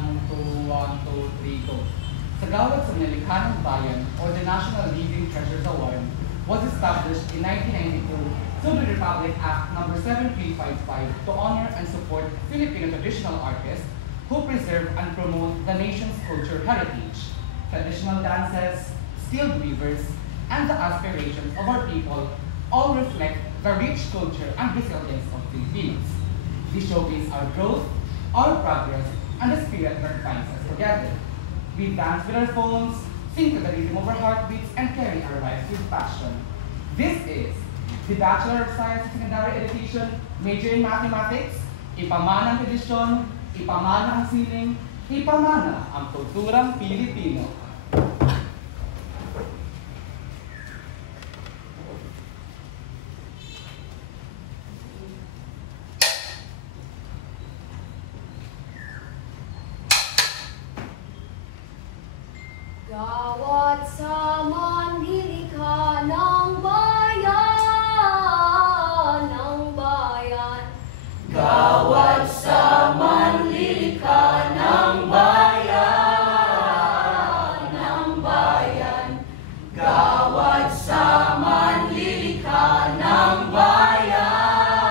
1, 2, 1, 2, 3, go. Sa Gawad sa Nilikha ng Bayan, or the National Living Treasures Award, was established in 1992 through the Republic Act No. 7355 to honor and support Filipino traditional artists who preserve and promote the nation's cultural heritage, traditional dances, skilled weavers, and the aspirations of our people all reflect the rich culture and resilience of Filipinos. These showcase our growth, our progress, and the spirit that binds us together. We dance with our phones, sing to the rhythm of our heartbeats, and carry our lives with passion. This is the Bachelor of Science in Secondary Education, major in Mathematics, ipamana ang tradisyon, ipamana ang sining, ipamana ang kulturang Pilipino. Gawad sa manlilikha ng bayan, ng bayan. Gawad sa manlilikha ng bayan, ng bayan. Gawad sa manlilikha ng bayan,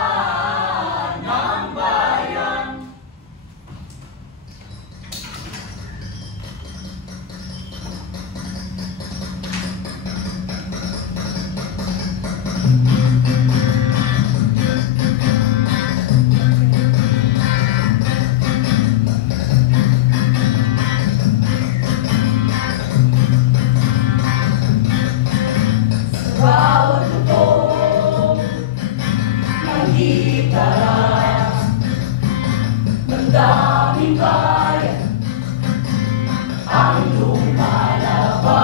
ng bayan. Bawat butong ng gitara ng daming bayan ang lumalabas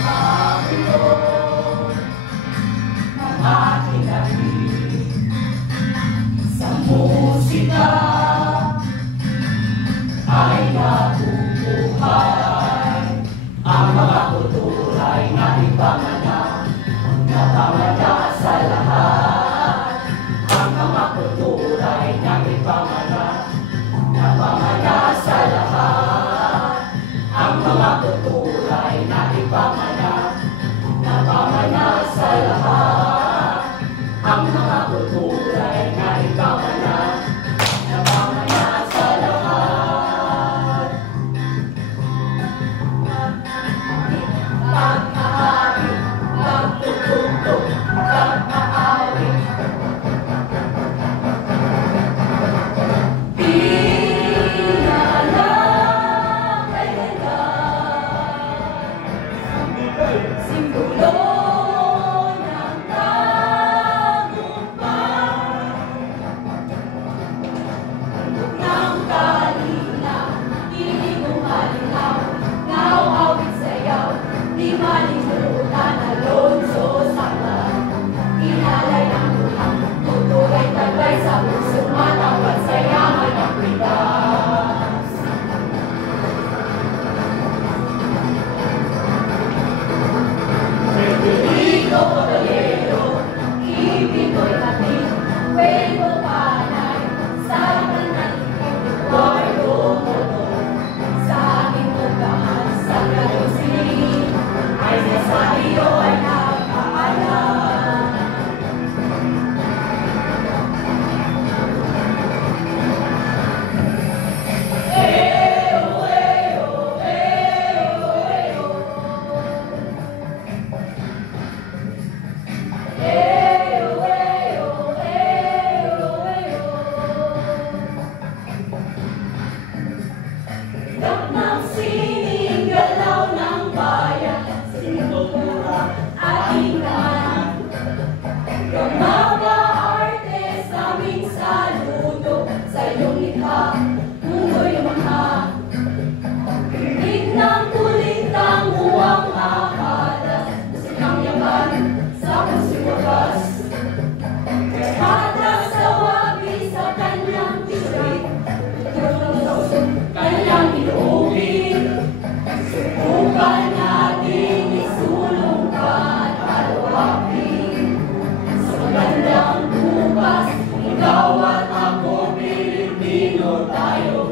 ang bulong ng ating ating sa musika ay nabubuhay ang mga kultura'y naipamana sa lahat. Ang mga kultura'y naipamana sa lahat. Ang mga kultura'y naipamana sa lahat. Ang mga kultura'y naipamana sa lahat. Pag-ahari, pagtutugtog, pag-aawit. Di na lang kailangan simbolo ng tagumpay. Ng kanina, hindi mo malinaw, ngaw-awit sayaw, di malimutan Alonso Saklan. Inalay ang luhang, tuturay taglay sa puso, matawag sayaman ang pitas. Federico Caballero, ibig ko'y hatid, kwento panay, sarang ng nalikid, Eduardo Motor, sa aking pagkahan sa Galusin, ay nasa iyo ay nakaalam. Eo, eo, eo, eo. Eo, eo, eo, eo. Gap ng sining, galaw ng bayan, sinultura ating kanan. Mga artes naming saludo sa iyong likha, mundo'y mga rinig ng kulintang uwang akala, musikang yaman sa pusiwagas. Kada sa wabi sa kanyang bisay, kanyang inuubig, subukan natin isulong ka at alawapin. Sa magandang bukas, ikaw at ako, Pilipino tayo.